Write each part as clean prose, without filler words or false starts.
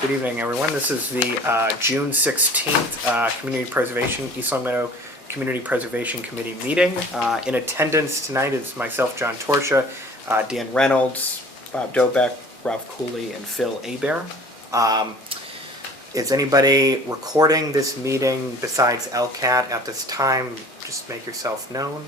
Good evening, everyone. This is the June 16th Community Preservation, East Long Meadow Community Preservation Committee meeting. In attendance tonight is myself, John Torsia, Dan Reynolds, Bob Dobeck, Ralph Cooley, and Phil Hebert. Is anybody recording this meeting besides LCAT at this time? Just make yourself known.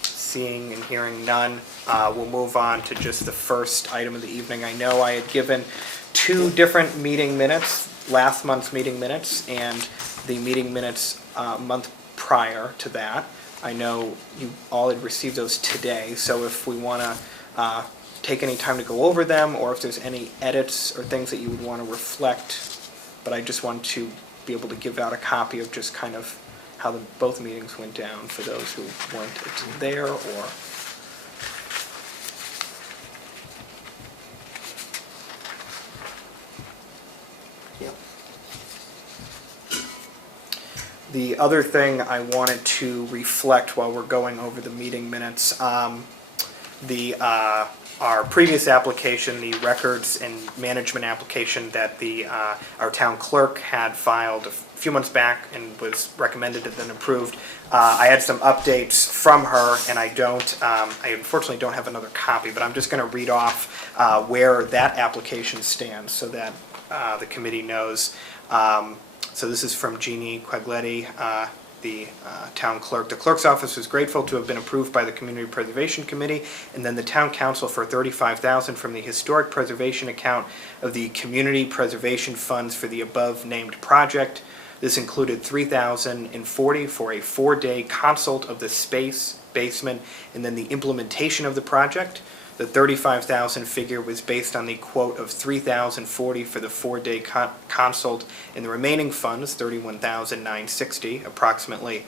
Seeing and hearing none, we'll move on to just the first item of the evening. I know I had given two different meeting minutes, last month's meeting minutes and the meeting minutes month prior to that. I know you all had received those today, so if we want to take any time to go over them, or if there's any edits or things that you would want to reflect, but I just want to be able to give out a copy of just kind of how both meetings went down for those who weren't there or. Yep. The other thing I wanted to reflect while we're going over the meeting minutes, our previous application, the records and management application that our town clerk had filed a few months back and was recommended and then approved. I had some updates from her, and I unfortunately don't have another copy, but I'm just going to read off where that application stands so that the committee knows. So this is from Jeannie Quagletti, the town clerk. The clerk's office was grateful to have been approved by the Community Preservation Committee and then the town council for $35,000 from the historic preservation account of the Community Preservation Funds for the above named project. This included $3,040 for a 4-day consult of the space, basement, and then the implementation of the project. The $35,000 figure was based on the quote of $3,040 for the 4-day consult, and the remaining funds, $31,960, approximately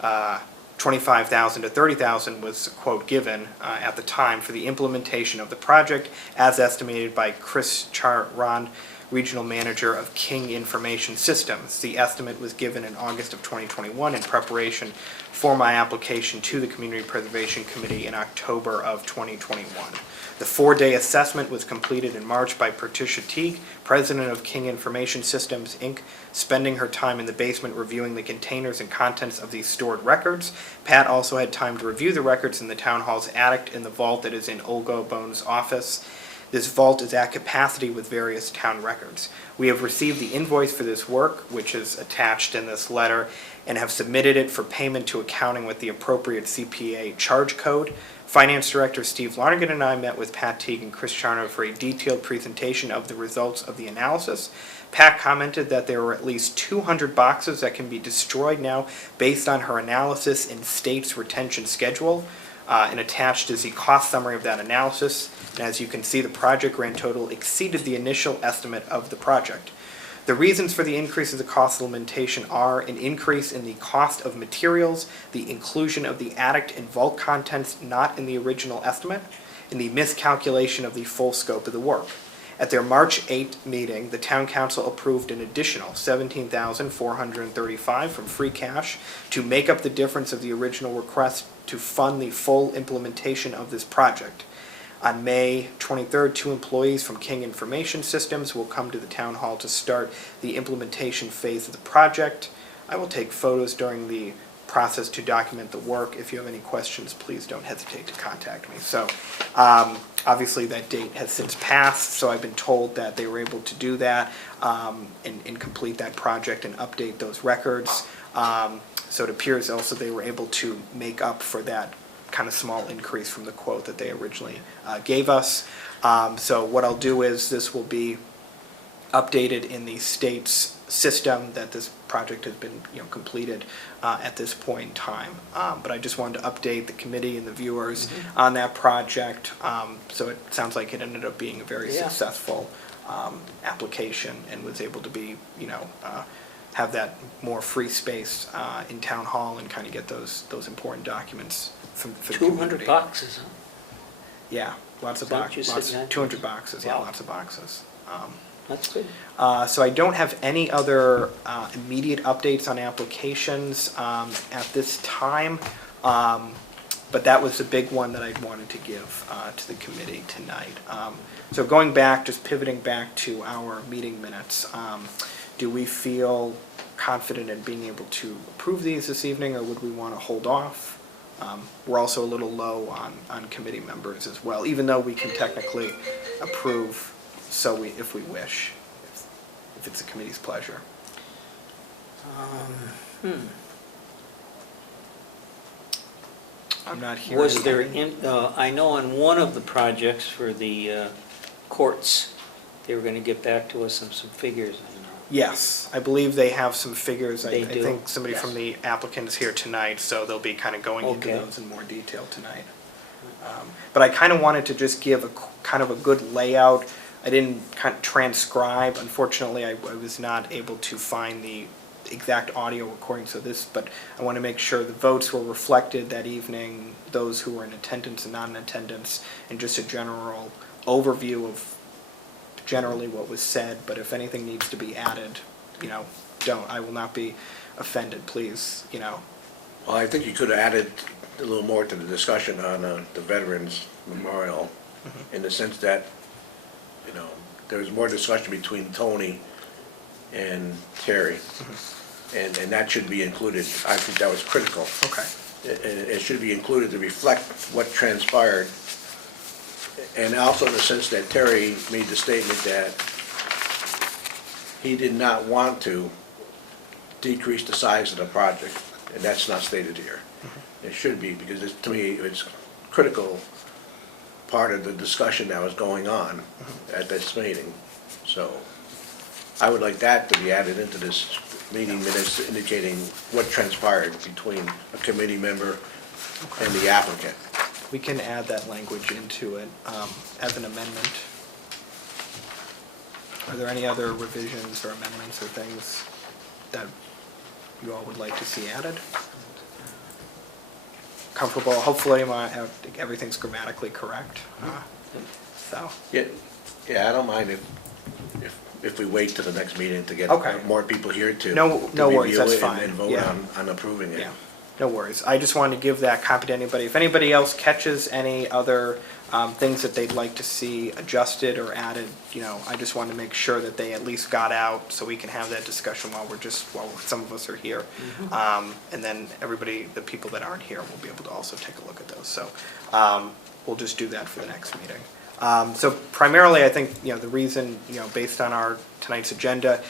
$25,000 to $30,000 was the quote given at the time for the implementation of the project, as estimated by Chris Charron, Regional Manager of King Information Systems. The estimate was given in August of 2021 in preparation for my application to the Community Preservation Committee in October of 2021. The 4-day assessment was completed in March by Patricia Teague, President of King Information Systems, Inc., spending her time in the basement reviewing the containers and contents of these stored records. Pat also had time to review the records in the town hall's attic in the vault that is in Olga Bone's office. This vault is at capacity with various town records. We have received the invoice for this work, which is attached in this letter, and have submitted it for payment to accounting with the appropriate CPA charge code. Finance Director Steve Larnigan and I met with Pat Teague and Chris Charno for a detailed presentation of the results of the analysis. Pat commented that there were at least 200 boxes that can be destroyed now based on her analysis in state's retention schedule. And attached is the cost summary of that analysis. And as you can see, the project grand total exceeded the initial estimate of the project. The reasons for the increase of the cost limitation are an increase in the cost of materials, the inclusion of the attic and vault contents not in the original estimate, and the miscalculation of the full scope of the work. At their March 8th meeting, the Town Council approved an additional $17,435 from free cash to make up the difference of the original request to fund the full implementation of this project. On May 23rd, 2 employees from King Information Systems will come to the Town Hall to start the implementation phase of the project. I will take photos during the process to document the work. If you have any questions, please don't hesitate to contact me. So obviously that date has since passed, so I've been told that they were able to do that and complete that project and update those records. So it appears also they were able to make up for that kind of small increase from the quote that they originally gave us. So what I'll do is this will be updated in the state's system that this project has been completed at this point in time. But I just wanted to update the committee and the viewers on that project. So it sounds like it ended up being a very successful application and was able to be, have that more free space in town hall and kind of get those important documents for the 200 boxes, huh? Yeah, lots of boxes. 200 boxes. Wow. Yeah, lots of boxes. That's good. So I don't have any other immediate updates on applications at this time. But that was the big one that I wanted to give to the committee tonight. So going back, just pivoting back to our meeting minutes, do we feel confident in being able to approve these this evening, or would we want to hold off? We're also a little low on committee members as well, even though we can technically approve if we wish, if it's the committee's pleasure. I'm not hearing. Was there, anything. I know on one of the projects for the courts, they were going to get back to us on some figures. Yes, I believe they have some figures. They I do? think somebody Yes. from the applicant is here tonight, so they'll be kind of going into Okay. those in more detail tonight. But I kind of wanted to just give kind of a good layout. I didn't kind of transcribe. Unfortunately, I was not able to find the exact audio according to this, but I want to make sure the votes were reflected that evening, those who were in attendance and not in attendance, and just a general overview of generally what was said. But if anything needs to be added, I will not be offended, please, Well, I think you could have added a little more to the discussion on the Veterans Memorial, in the sense that, there was more discussion between Tony and Terry, and that should be included. I think that was critical. Okay. It should be included to reflect what transpired, and also in the sense that Terry made the statement that he did not want to decrease the size of the project, and that's not stated here. It should be, because to me, it's critical part of the discussion that was going on at this meeting. So I would like that to be added into this meeting minutes, indicating what transpired between a committee member and the applicant. We can add that language into it as an amendment. Are there any other revisions or amendments or things that you all would like to see added? Comfortable, hopefully everything's grammatically correct. So, Yeah, I don't mind if we wait to the next meeting to get Okay. more people here to No worries, review that's it fine. and vote Yeah. on approving it. yeah, no worries. I just wanted to give that copy to anybody. If anybody else catches any other things that they'd like to see adjusted or added, I just wanted to make sure that they at least got out so we can have that discussion while some of us are here. And then the people that aren't here will be able to also take a look at those. So we'll just do that for the next meeting. So primarily, I think, the reason, based on our tonight's agenda,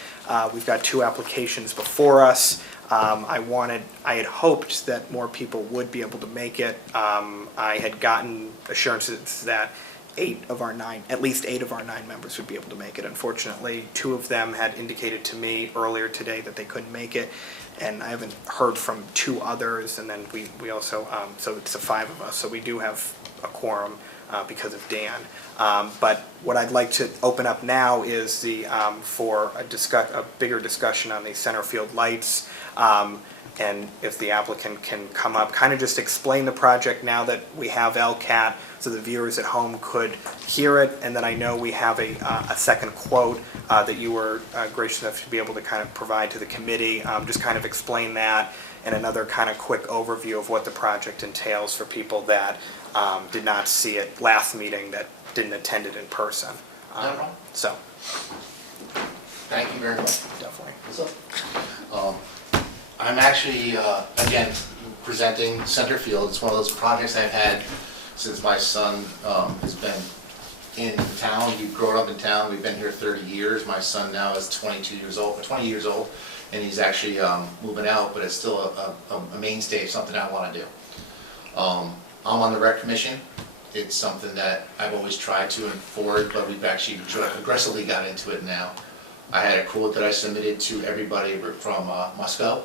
we've got 2 applications before us. I had hoped that more people would be able to make it. I had gotten assurances that at least 8 of our 9 members would be able to make it. Unfortunately, 2 of them had indicated to me earlier today that they couldn't make it, and I haven't heard from 2 others, and then we also, so it's the 5 of us, so we do have a quorum because of Dan. But what I'd like to open up now is for a bigger discussion on the center field lights. And if the applicant can come up, kind of just explain the project now that we have LCAT, so the viewers at home could hear it. And then I know we have a second quote that you were gracious enough to be able to kind of provide to the committee. Just kind of explain that, and another kind of quick overview of what the project entails for people that did not see it last meeting, that didn't attend it in person. No problem. So, Thank you very much. definitely. I'm actually, again, presenting Center Field. It's one of those projects I've had since my son has been in town. He grew up in town. We've been here 30 years. My son now is 20 years old, and he's actually moving out, but it's still a mainstay, something I want to do. I'm on the rec commission. It's something that I've always tried to enforce, but we've actually aggressively got into it now. I had a quote that I submitted to everybody from Musco.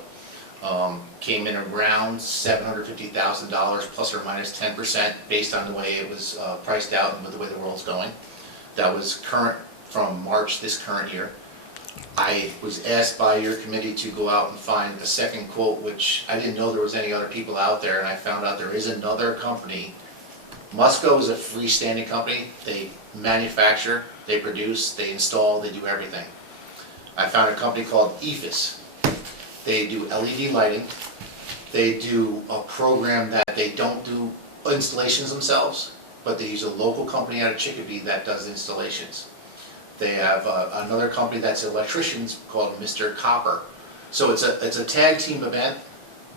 Came in around $750,000 plus or minus 10% based on the way it was priced out and with the way the world's going. That was current from March this current year. I was asked by your committee to go out and find a second quote, which I didn't know there was any other people out there, and I found out there is another company. Musco is a freestanding company. They manufacture, they produce, they install, they do everything. I found a company called EFIS. They do LED lighting. They do a program that they don't do installations themselves, but they use a local company out of Chicopee that does installations. They have another company that's electricians called Mr. Copper. So it's a tag team event,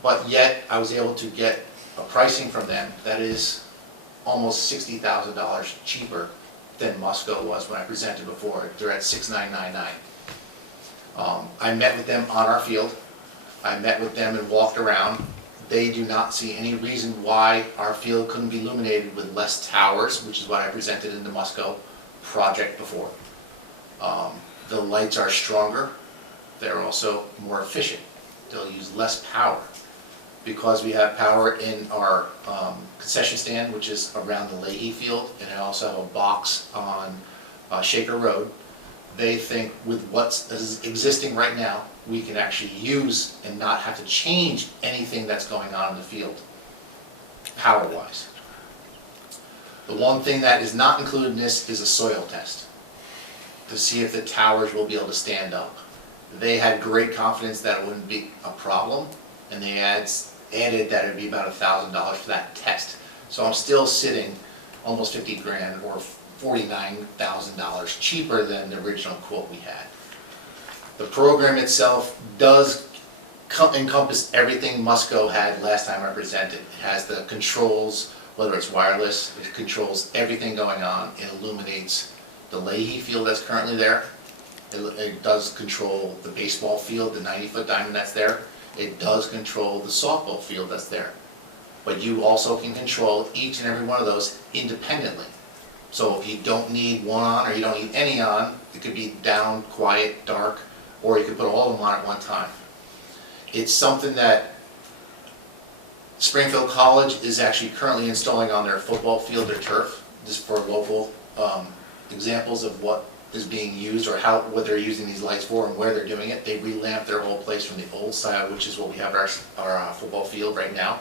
but yet I was able to get a pricing from them that is almost $60,000 cheaper than Musco was when I presented before. They're at $6,999. I met with them on our field. I met with them and walked around. They do not see any reason why our field couldn't be illuminated with less towers, which is what I presented in the Musco project before. The lights are stronger. They're also more efficient. They'll use less power. Because we have power in our concession stand, which is around the Leahy Field, and I also have a box on Shaker Road, they think with what's existing right now, we can actually use and not have to change anything that's going on in the field, power-wise. The one thing that is not included in this is a soil test, to see if the towers will be able to stand up. They had great confidence that it wouldn't be a problem, and they added that it'd be about $1,000 for that test. So I'm still sitting almost 50 grand or $49,000 cheaper than the original quote we had. The program itself does encompass everything Musco had last time I presented. It has the controls, whether it's wireless, it controls everything going on. It illuminates the Leahy Field that's currently there. It does control the baseball field, the 90-foot diamond that's there. It does control the softball field that's there. But you also can control each and every one of those independently. So if you don't need one on or you don't need any on, it could be down, quiet, dark, or you could put all of them on at one time. It's something that Springfield College is actually currently installing on their football field, their turf, just for local examples of what is being used or what they're using these lights for and where they're doing it. They relamped their whole place from the old style, which is what we have our football field right now.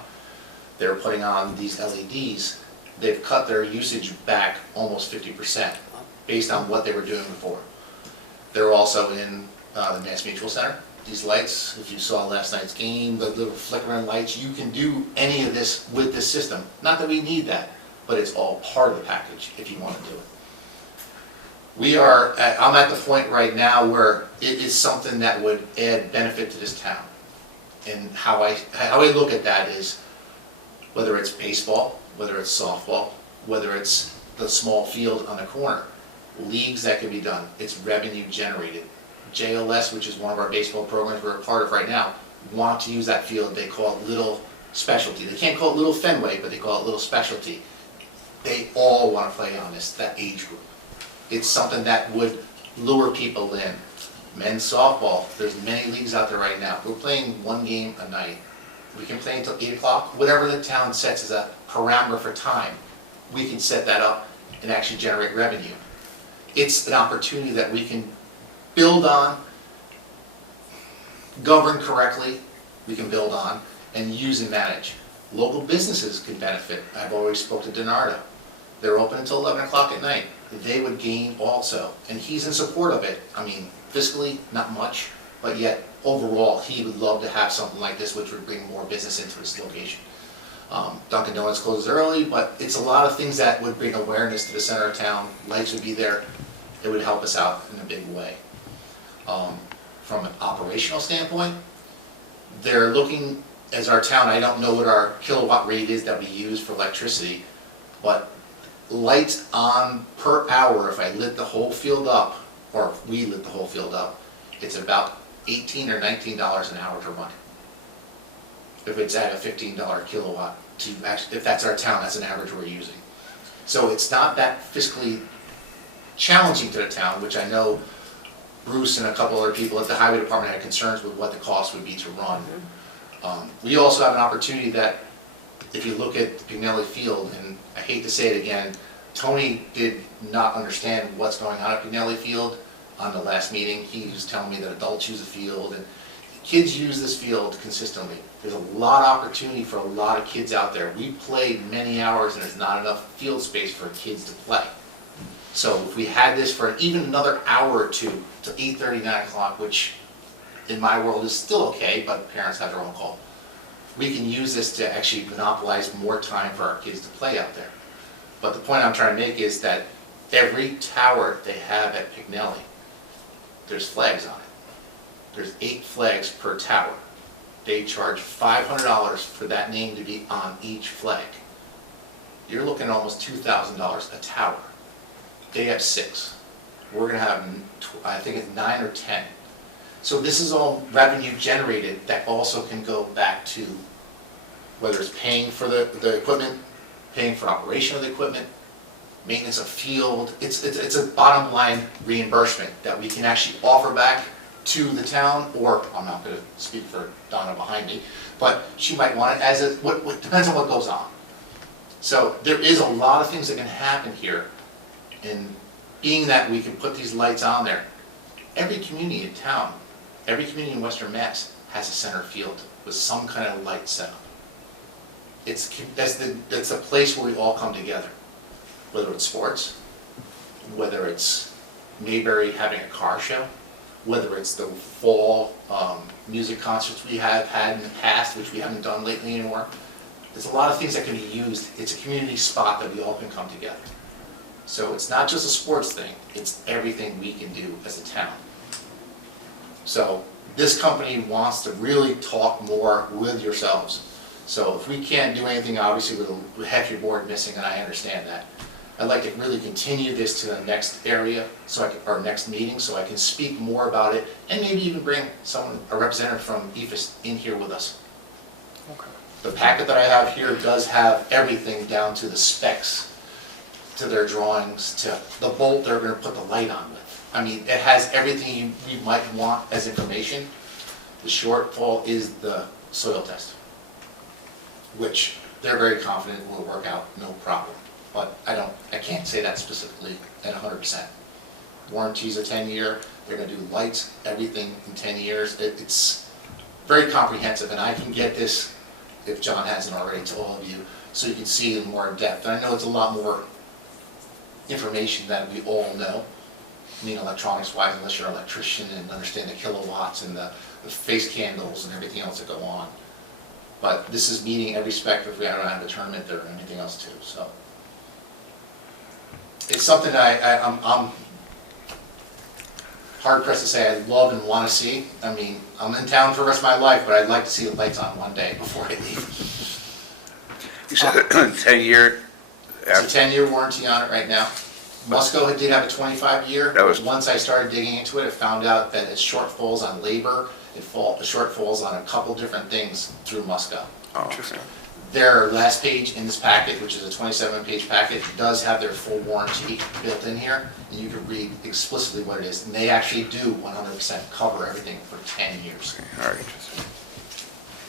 They're putting on these LEDs. They've cut their usage back almost 50% based on what they were doing before. They're also in the Mass Mutual Center. These lights, if you saw last night's game, the little flickering lights, you can do any of this with this system. Not that we need that, but it's all part of the package if you want to do it. I'm at the point right now where it is something that would add benefit to this town. And how I look at that is, whether it's baseball, whether it's softball, whether it's the small field on the corner, leagues that can be done, it's revenue generated. JLS, which is one of our baseball programs we're a part of right now, want to use that field. They call it Little Specialty. They can't call it Little Fenway, but they call it Little Specialty. They all want to play on that age group. It's something that would lure people in. Men's softball, there's many leagues out there right now. We're playing one game a night. We can play until 8 o'clock. Whatever the town sets as a parameter for time, we can set that up and actually generate revenue. It's an opportunity that we can build on, govern correctly, we can build on, and use and manage. Local businesses can benefit. I've already spoke to Denardo. They're open until 11 o'clock at night. They would gain also, and he's in support of it. I mean, fiscally, not much, but yet overall, he would love to have something like this, which would bring more business into his location. Dunkin' Donuts closes early, but it's a lot of things that would bring awareness to the center of town. Lights would be there. It would help us out in a big way. From an operational standpoint, they're looking, as our town, I don't know what our kilowatt rate is that we use for electricity, but lights on per hour, if I lit the whole field up, or if we lit the whole field up, it's about $18 or $19 an hour to run. If it's at a $15 kilowatt, if that's our town, that's an average we're using. So it's not that fiscally challenging to the town, which I know Bruce and a couple other people at the highway department had concerns with what the cost would be to run. We also have an opportunity that, if you look at Pignelli Field, and I hate to say it again, Tony did not understand what's going on at Pignelli Field on the last meeting. He was telling me that adults use the field, and kids use this field consistently. There's a lot of opportunity for a lot of kids out there. We played many hours, and there's not enough field space for kids to play. So if we had this for even another hour or two, to 8:30, 9 o'clock, which in my world is still okay, but parents have their own call. we can use this to actually monopolize more time for our kids to play out there. But the point I'm trying to make is that every tower they have at Pignelli, there's flags on it. There's 8 flags per tower. They charge $500 for that name to be on each flag. You're looking at almost $2,000 a tower. They have 6. We're gonna have, I think it's 9 or 10. So this is all revenue generated that also can go back to whether it's paying for the equipment, paying for operation of the equipment, maintenance of field. It's a bottom line reimbursement that we can actually offer back to the town, or I'm not gonna speak for Donna behind me, but she might want it as a, what depends on what goes on. So there is a lot of things that can happen here, and being that we can put these lights on there, every community in town, every community in Western Mass has a center field with some kind of light setup. That's a place where we all come together, whether it's sports, whether it's Mayberry having a car show, whether it's the fall music concerts we have had in the past, which we haven't done lately anymore. There's a lot of things that can be used. It's a community spot that we all can come together. So it's not just a sports thing, it's everything we can do as a town. So this company wants to really talk more with yourselves. So if we can't do anything, obviously with half your board missing, and I understand that, I'd like to really continue this to the next area, or next meeting, so I can speak more about it, and maybe even bring a representative from EFS in here with us. Okay. The packet that I have here does have everything down to the specs, to their drawings, to the bolt they're gonna put the light on with. I mean, it has everything you might want as information. The shortfall is the soil test, which they're very confident will work out, no problem. But I can't say that specifically at 100%. Warranty's a 10-year, they're gonna do lights, everything in 10 years. It's very comprehensive, and I can get this, if John hasn't already, to all of you, so you can see in more depth. And I know it's a lot more information that we all know. I mean, electronics-wise, unless you're an electrician and understand the kilowatts and the face candles and everything else that go on. But this is meeting every spec if we don't have a tournament there or anything else too, so. It's something I'm hard pressed to say I love and want to see. I mean, I'm in town for the rest of my life, but I'd like to see the lights on one day before I leave. You said 10-year? It's a 10-year warranty on it right now. Musco did have a 25-year. That was- Once I started digging into it, I found out that it shortfalls on labor, it shortfalls on a couple different things through Musco. Oh, Interesting. Their last page in this packet, which is a 27-page packet, does have their full warranty built in here, and you can read explicitly what it is. And they actually do 100% cover everything for 10 years. all right.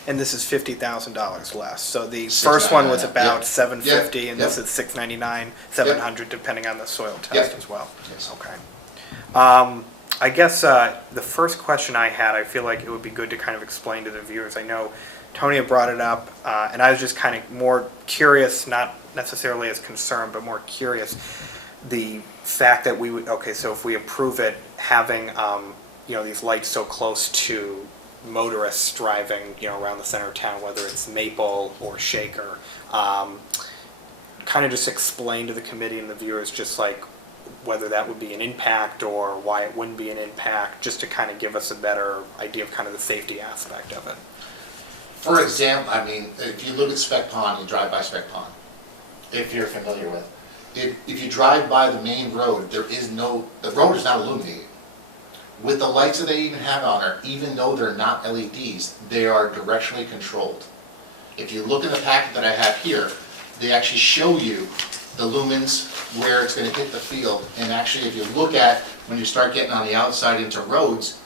And this is $50,000 less. So the first one was about $750, and this is $699, $700, depending on the soil test as well. Yes. Okay. I guess the first question I had, I feel like it would be good to kind of explain to the viewers. I know Tony had brought it up, and I was just kind of more curious, not necessarily as concerned, but more curious, the fact that we would, okay, so if we approve it, having, these lights so close to motorists driving, around the center of town, whether it's Maple or Shaker, kind of just explain to the committee and the viewers just like whether that would be an impact or why it wouldn't be an impact, just to kind of give us a better idea of kind of the safety aspect of it. For example, I mean, if you look at Spec Pond, you drive by Spec Pond, if you're familiar with. If you drive by the main road, the road is not illuminated. With the lights that they even have on there, even though they're not LEDs, they are directionally controlled. If you look in the packet that I have here, they actually show you the lumens, where it's going to hit the field. And actually, if you look at, when you start getting on the outside into roads,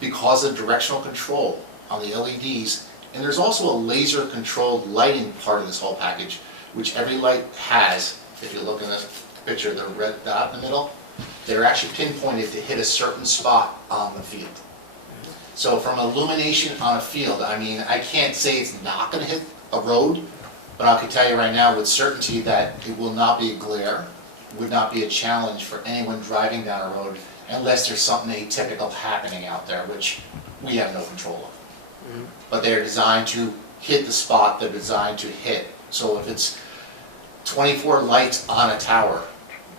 because of directional control on the LEDs, and there's also a laser controlled lighting part of this whole package, which every light has. If you look in this picture, the red dot in the middle, they're actually pinpointed to hit a certain spot on the field. So from illumination on a field, I mean, I can't say it's not going to hit a road, but I can tell you right now with certainty that it will not be a glare, would not be a challenge for anyone driving down a road unless there's something atypical happening out there, which we have no control of. But they're designed to hit the spot they're designed to hit. So if it's 24 lights on a tower,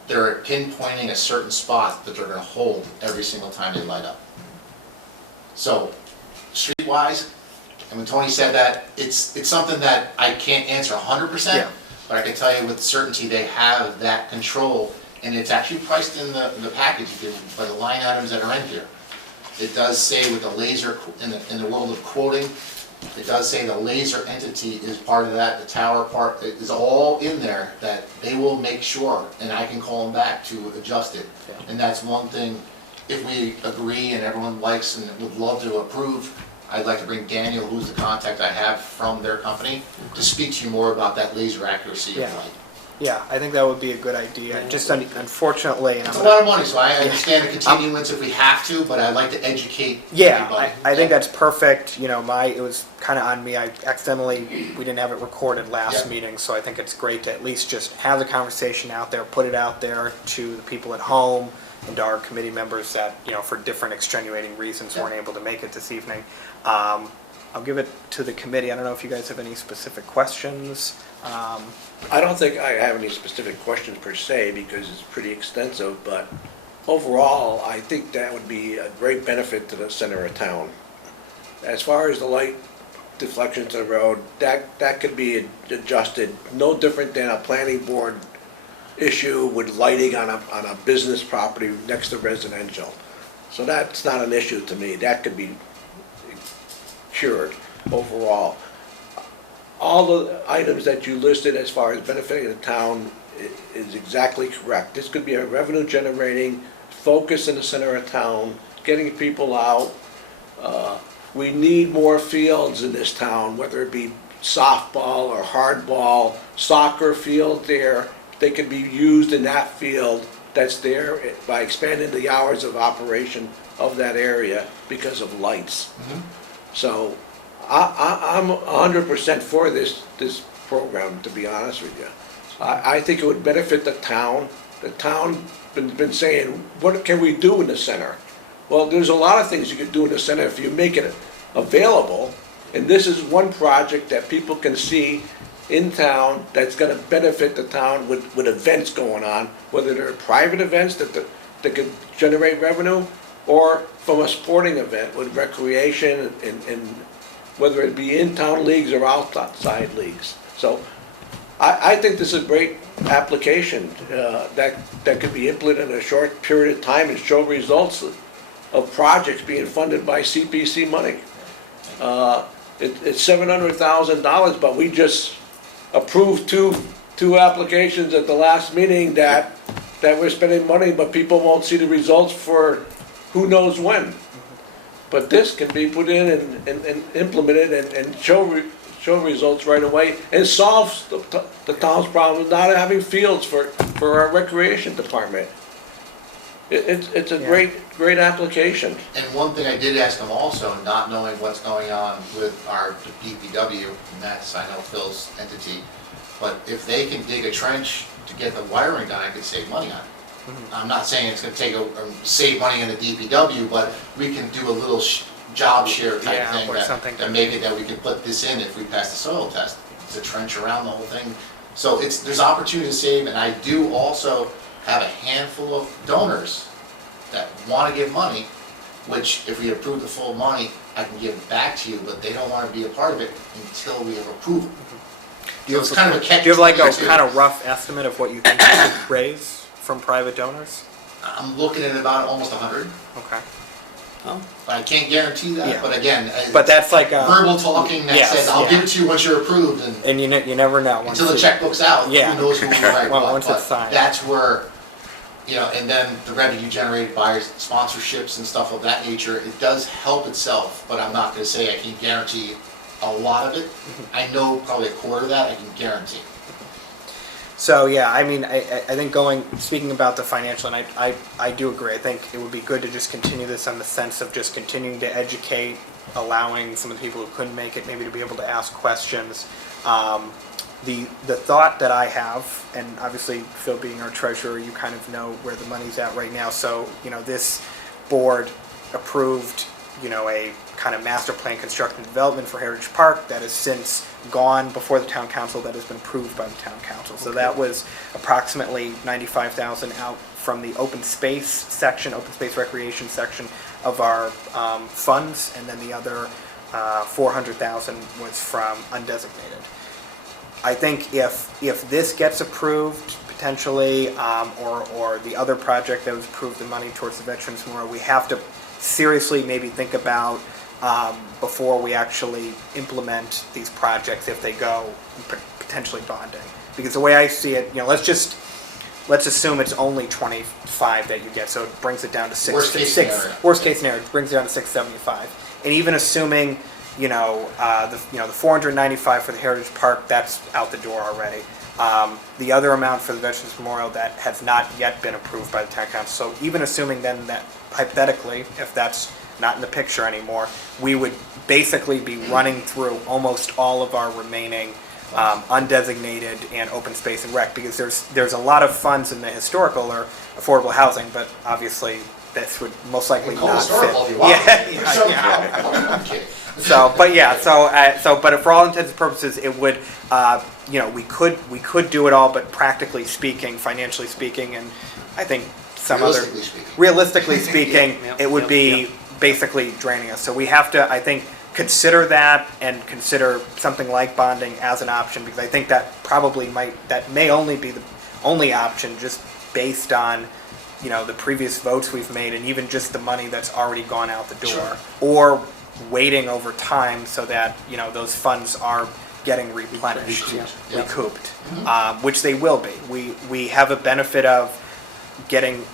they're pinpointing a certain spot that they're gonna hold every single time they light up. So, streetwise, and when Tony said that, it's something that I can't answer 100%, Yeah. but I can tell you with certainty they have that control, and it's actually priced in the package, by the line items that are in here. It does say with the laser, in the world of quoting, it does say the laser entity is part of that, the tower part, it is all in there, that they will make sure, and I can call them back to adjust it. Okay. And that's one thing, if we agree and everyone likes and would love to approve, I'd like to bring Daniel, who's the contact I have from their company, to speak to you more about that laser accuracy of Yeah. light. Yeah, I think that would be a good idea. Yeah. Just unfortunately, and It's I'm a gonna- lot of money, so I understand a continuance if we have to, but I'd like to educate Yeah, everybody. I think that's perfect. You know, it was kind of on me. I accidentally, we didn't have it recorded last Yeah. meeting, so I think it's great to at least just have the conversation out there, put it out there to the people at home and to our committee members that, you know, for different extenuating reasons Yeah. weren't able to make it this evening. I'll give it to the committee. I don't know if you guys have any specific questions. I don't think I have any specific questions per se, because it's pretty extensive, but overall, I think that would be a great benefit to the center of town. As far as the light deflection to the road, that could be adjusted, no different than a planning board issue with lighting on a business property next to residential. So that's not an issue to me, that could be cured overall. All the items that you listed as far as benefiting the town is exactly correct. This could be a revenue generating, focus in the center of town, getting people out. We need more fields in this town, whether it be softball or hardball, soccer field there. They can be used in that field that's there by expanding the hours of operation of that area because of lights. So I'm 100% for this program, to be honest with you. I think it would benefit the town. The town been saying, what can we do in the center? Well, there's a lot of things you could do in the center if you make it available. And this is one project that people can see in town that's gonna benefit the town with events going on, whether they're private events that could generate revenue, or from a sporting event with recreation and whether it be in-town leagues or outside leagues. So I think this is a great application that could be implemented in a short period of time and show results of projects being funded by CPC money. It's $700,000, but we just approved two applications at the last meeting that we're spending money, but people won't see the results for who knows when. But this can be put in and implemented and show results right away, and solves the town's problem of not having fields for our recreation department. It's a Yeah. great application. And one thing I did ask them also, not knowing what's going on with our DPW, and that's, I know, Phil's entity, but if they can dig a trench to get the wiring done, I could save money on it. I'm not saying it's gonna save money in the DPW, but we can do a little job share type Yeah, thing or something. that make it that we can put this in if we pass the soil test. It's a trench around the whole thing. So there's opportunity to save, and I do also have a handful of donors that wanna give money, which if we approve the full money, I can give it back to you, but they don't wanna be a part of it until we have approval. So it's kind of a catch. Do you have like a 22. kind of rough estimate of what you think you could raise from private donors? I'm looking at about almost 100, Okay. Oh, but I can't guarantee Yeah. that, but again, But that's like verbal talking that Yes, says, I'll yeah. give it to you once you're approved, and and you never know. Once until the it- checkbook's out, Yeah. who knows who will write Well, what, once it's signed. that's where, and then the revenue generated by sponsorships and stuff of that nature, it does help itself, but I'm not gonna say I can guarantee a lot of it. Mm-hmm. I know probably a quarter of that I can guarantee. So yeah, I mean, I think speaking about the financial, and I do agree. I think it would be good to just continue this in the sense of just continuing to educate, allowing some of the people who couldn't make it maybe to be able to ask questions. The thought that I have, and obviously Phil being our treasurer, you kind of know where the money's at right now. So this board approved, a kind of master plan construction and development for Heritage Park that has since gone before the town council, that has been approved by the town council. So that was approximately $95,000 out from the open space section, open space recreation section of our funds, and then the other $400,000 was from undesignated. I think if this gets approved, potentially, or the other project that was approved, the money towards the Veterans Memorial, we have to seriously maybe think about before we actually implement these projects, if they go potentially bonding. Because the way I see it, let's assume it's only 25 that you get, so it brings it down to Worst case scenario. Worst case scenario, it brings it down to 675. And even assuming, the 495 for the Heritage Park, that's out the door already. The other amount for the Veterans Memorial that has not yet been approved by the town council. So even assuming then that hypothetically, if that's not in the picture anymore, we would basically be running through almost all of our remaining undesignated and open space and rec, because there's a lot of funds in the historical or affordable housing, but obviously this would most likely You can call not historical fit. if you want. Yeah. I'm kidding. But for all intents and purposes, it would, we could do it all, but practically speaking, financially speaking, and I think some other. Realistically speaking, Yeah, it would yeah, be yeah. basically draining us. So we have to, I think, consider that and consider something like bonding as an option, because I think that may only be the only option, just based on, the previous votes we've made and even just the money that's already gone out the door. Sure. Or waiting over time so that, those funds are getting replenished, Recouped, which they will be. We have a benefit of getting,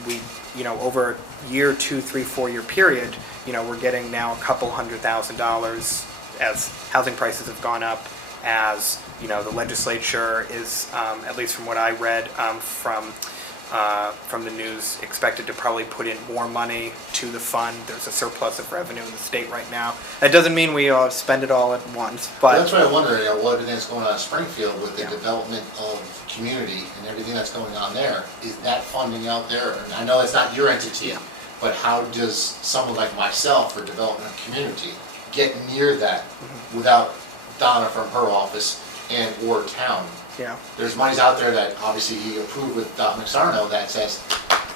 over a year, 2, 3, 4-year period, we're getting now a couple $100,000 as housing prices have gone up, as, the legislature is, at least from what I read, from the news, expected to probably put in more money to the fund. There's a surplus of revenue in the state right now. That doesn't mean we spend it all at once, but That's why I wonder, what everything's going on in Springfield with the Yeah. development of community and everything that's going on there. Is that funding out there? And I know it's not your entity, Yeah. but how does someone like myself for development of community get near that Mm-hmm. without Donna from her office and or town? yeah. There's monies out there that obviously he approved with Dr. McSarno that says,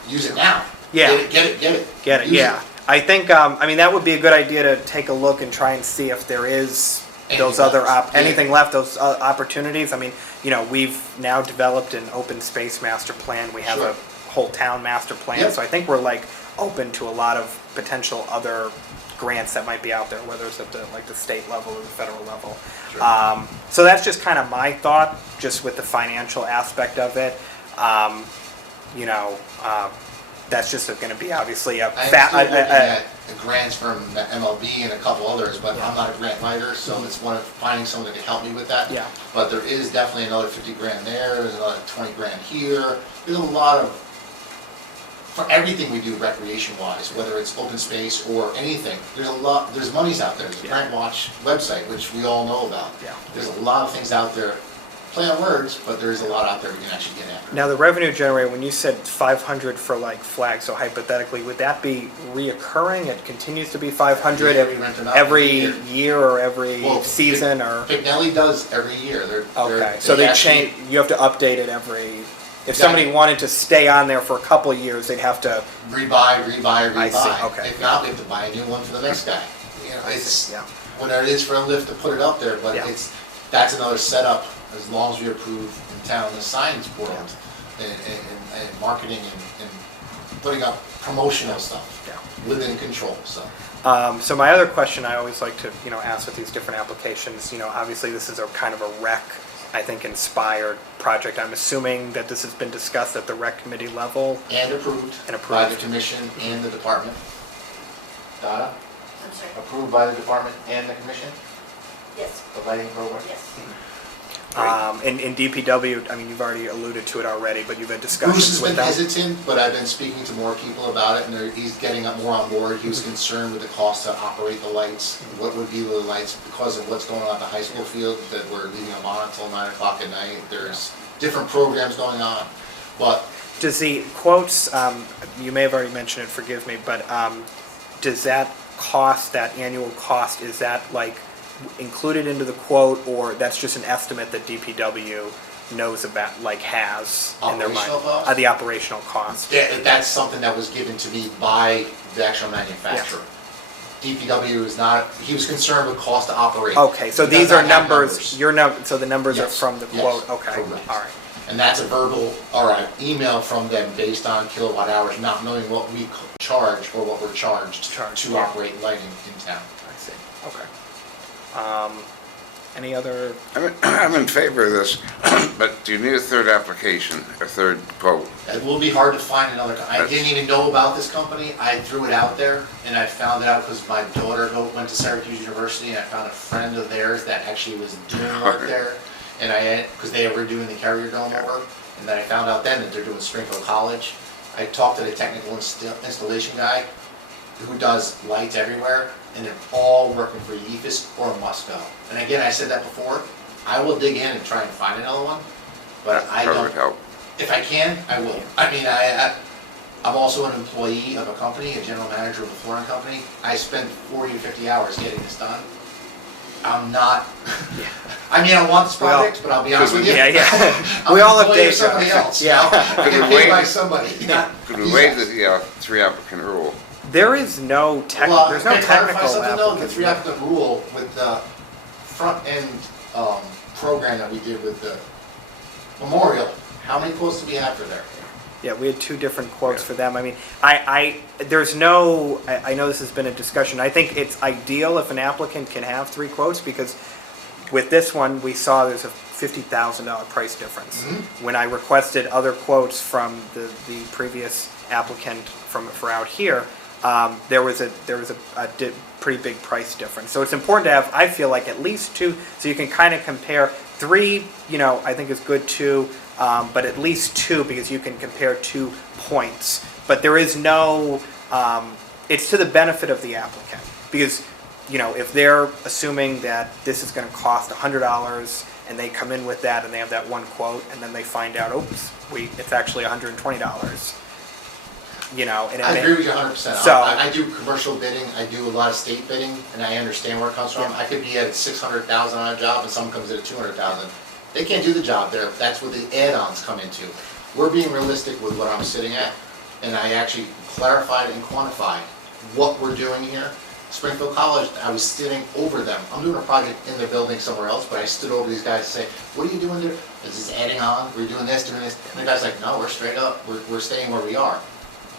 use it now. Yeah. Get it. Get it, Use yeah. I think, that would be a good idea to take a look and try and see if there is those Anything other, left. Yeah. anything left, those opportunities. We've now developed an open space master plan. We have Sure. a whole town master plan. Yep. So I think we're open to a lot of potential other grants that might be out there, whether it's at the state level or the federal level. Sure. So that's just kind of my thought, just with the financial aspect of it. That's just going to be obviously a I'm fat. still looking at the grants from the MLB and a couple others, but I'm not a grant writer, so it's one of finding someone that can help me with that. Yeah. But there is definitely another 50 grand there's another 20 grand here. There's a lot of, for everything we do recreation wise, whether it's open space or anything, there's monies out there. There's a Yeah. Grant Watch website, which we all know about. Yeah. There's a lot of things out there, play on words, but there's a lot out there we can actually get after. Now, the revenue generated, when you said 500 for flags, so hypothetically, would that be reoccurring? It continues to be 500 Yeah, we rent them out every every year or every Well, season, or? McNally does every year. Okay, so they actually- change, you have to update it every, if Exactly. somebody wanted to stay on there for a couple of years, they'd have to, rebuy. I see, okay. If not, we have to buy a new one for the next guy. It's, yeah. whatever it is for a lift to put it up there, but Yeah. that's another setup, as long as we approve in town, the signs world, and marketing and putting up promotional stuff Yeah. within control, so. So my other question I always like to, ask with these different applications, obviously this is a kind of a rec, I think, inspired project. I'm assuming that this has been discussed at the rec committee level. And approved. And By the approved. commission and the department. Donna, I'm sorry, approved by the department and the commission, yes, the lighting program? yes. In DPW, you've already alluded to it already, but you've had Bruce discussions has with been them. hesitant, but I've been speaking to more people about it, and he's getting up more on board. He was concerned with the cost to operate the lights, what would be the lights, because of what's going on at the high school field, that we're leaving them on until 9 o'clock at night. There's different programs going on, but Does the quotes, you may have already mentioned it, forgive me, but does that cost, that annual cost, is that like included into the quote, or that's just an estimate that DPW knows about, like has in their mind? Operational cost? The operational cost. That's something that was given to me by the actual manufacturer. DPW is not, he was concerned with cost to operate. Okay, so He does these are not have numbers, so the numbers are Yes, from the yes, quote, okay, correct. all right. And that's a verbal, or an email from them based on kilowatt hours, not knowing what we charge or what we're charged to yeah. operate lighting in town. I see, okay. Any other, I'm in favor of this, but do you need a third application, a third quote? It will be hard to find another, I didn't even know about this company, I threw it out there, and I found it out because my daughter went to Syracuse University, and I found a friend of theirs that actually was doing work there, and because they were doing the Carrier Dome work, and then I found out then that they're doing Springfield College. I talked to the technical installation guy, who does lights everywhere, and they're all working for Yefis or Musco. And again, I said that before, I will dig in and try and find another one, but I That don't. would help. If I can, I will. I mean, I'm also an employee of a company, a general manager of a flooring company. I spend 40 to 50 hours getting this done. I'm not, I mean, I want this Well, project, but I'll be honest with you. yeah, yeah. I'm We all have an employee day of somebody jobs. else. Yeah. You know? I Could get we paid by wait? somebody, not Could we these waive guys. the three applicant rule? there is no Well, there's no can I clarify technical something though? The applicant. three applicant rule with the front end program that we did with the memorial, how many quotes do we have for there? Yeah, we had two different quotes for them. I mean, I know this has been a discussion. I think it's ideal if an applicant can have three quotes, because with this one, we saw there's a $50,000 price difference. When I requested other quotes from the previous applicant for out here, there was a pretty big price difference. So it's important to have, I feel like, at least two, so you can kind of compare. Three, I think is good too, but at least two, because you can compare 2 points. But there is no, it's to the benefit of the applicant, because if they're assuming that this is going to cost $100 and they come in with that and they have that one quote, and then they find out, oops, it's actually $120. And I agree with you 100%. So- I do commercial bidding, I do a lot of state bidding, and I understand where it comes from. Yeah. I could be at 600,000 on a job and someone comes in at 200,000. They can't do the job there, that's where the add-ons come into. We're being realistic with what I'm sitting at, and I actually clarified and quantified what we're doing here. Springfield College, I was sitting over them. I'm doing a project in their building somewhere else, but I stood over these guys and say, what are you doing there? Is this adding on? We're doing this, doing this? And the guy's like, no, we're straight up, we're staying where we are.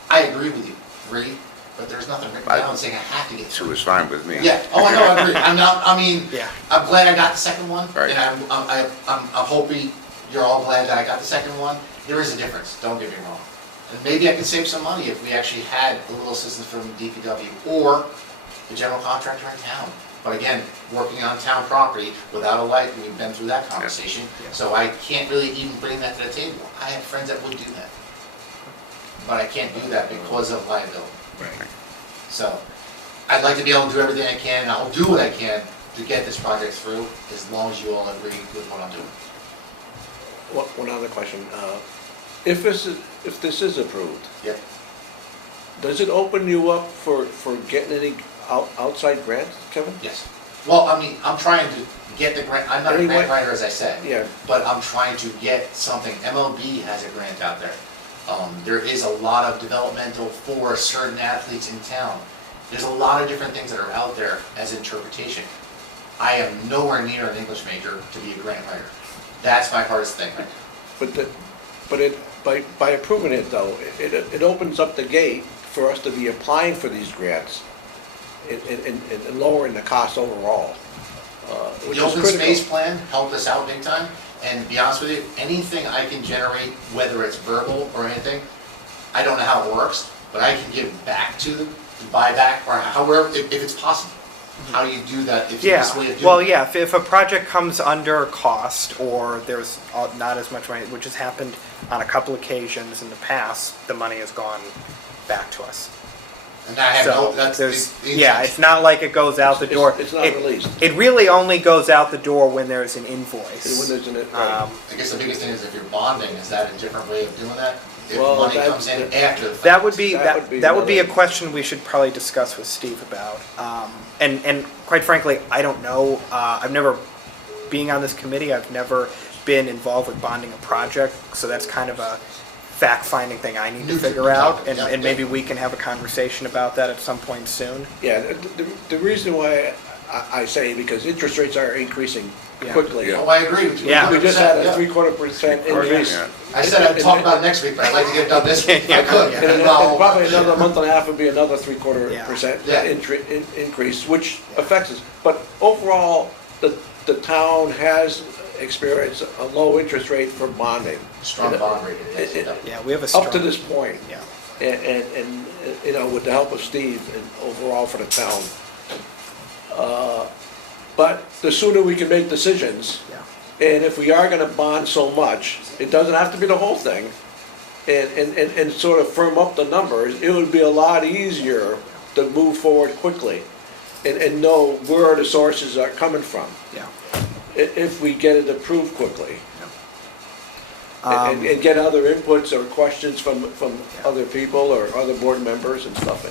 I agree with you, 3, but there's nothing written down saying I have to get 2. Two is fine with me. Yeah, oh, I know, I agree. I mean, Yeah. I'm glad I got the second one, Right. and I'm hoping you're all glad that I got the second one. There is a difference, don't get me wrong. And maybe I could save some money if we actually had a little assistance from DPW or the general contractor in town. But again, working on town property without a light, we've been through that conversation, Yeah. so I can't really even bring that to the table. I have friends that would do that. But I can't do that because of liability. Right. So, I'd like to be able to do everything I can, and I'll do what I can to get this project through, as long as you all agree with what I'm doing. One other question. If this is approved, Yep. does it open you up for getting any outside grants, Kevin? Yes. Well, I mean, I'm trying to get the grant, I'm not a Anyway- grant writer, as I said. Yeah. But I'm trying to get something. MLB has a grant out there. There is a lot of developmental for certain athletes in town. There's a lot of different things that are out there as interpretation. I am nowhere near an English major to be a grant writer. That's my hardest thing right now. By approving it though, it opens up the gate for us to be applying for these grants and lowering the cost overall, which The is open critical. space plan helped us out big time, and to be honest with you, anything I can generate, whether it's verbal or anything, I don't know how it works, but I can give back to them, to buy back, or however, if it's possible. How do you do that if Yeah, this way of doing it? well, yeah, if a project comes under cost, or there's not as much money, which has happened on a couple occasions in the past, the money has gone back to us. And I have So no, that's there's, the yeah, intent. it's not like it goes out the door. It's not released. It really only goes out the door when there's an When invoice. there's right. I guess the biggest thing is if you're bonding, is that a different way of doing that? if Well, money that- comes in after the fact. That would be, That would that would be a another- question we should probably discuss with Steve about. And quite frankly, I don't know, I've never, being on this committee, I've never been involved with bonding a project, so that's kind of a fact-finding thing I need to New figure out, topic, yeah, and maybe yeah. we can have a conversation about that at some point soon. Yeah, the reason why I say, because interest rates are increasing Yeah. quickly. Yeah. Oh, I agree with you. Yeah. We just had 100%, a yeah. 3/4% increase. Yeah. I said I'd talk about it next week, but I'd like to get it done this week if I could. Yeah. And then Well, probably another month and a half would be another 3/4% Yeah. increase, which affects us. But overall, the town has experienced a low interest rate for bonding. Strong bond rating, yes, It- yeah. Yeah, we have a strong. Up to this point. Yeah. And, you know, with the help of Steve and overall for the town. But the sooner we can make decisions, Yeah. and if we are gonna bond so much, it doesn't have to be the whole thing, and sort of firm up the numbers, it would be a lot easier to move forward quickly and know where the sources are coming from, Yeah. if we get it approved quickly. Um, And get other inputs or questions from other people or other board members and stuff,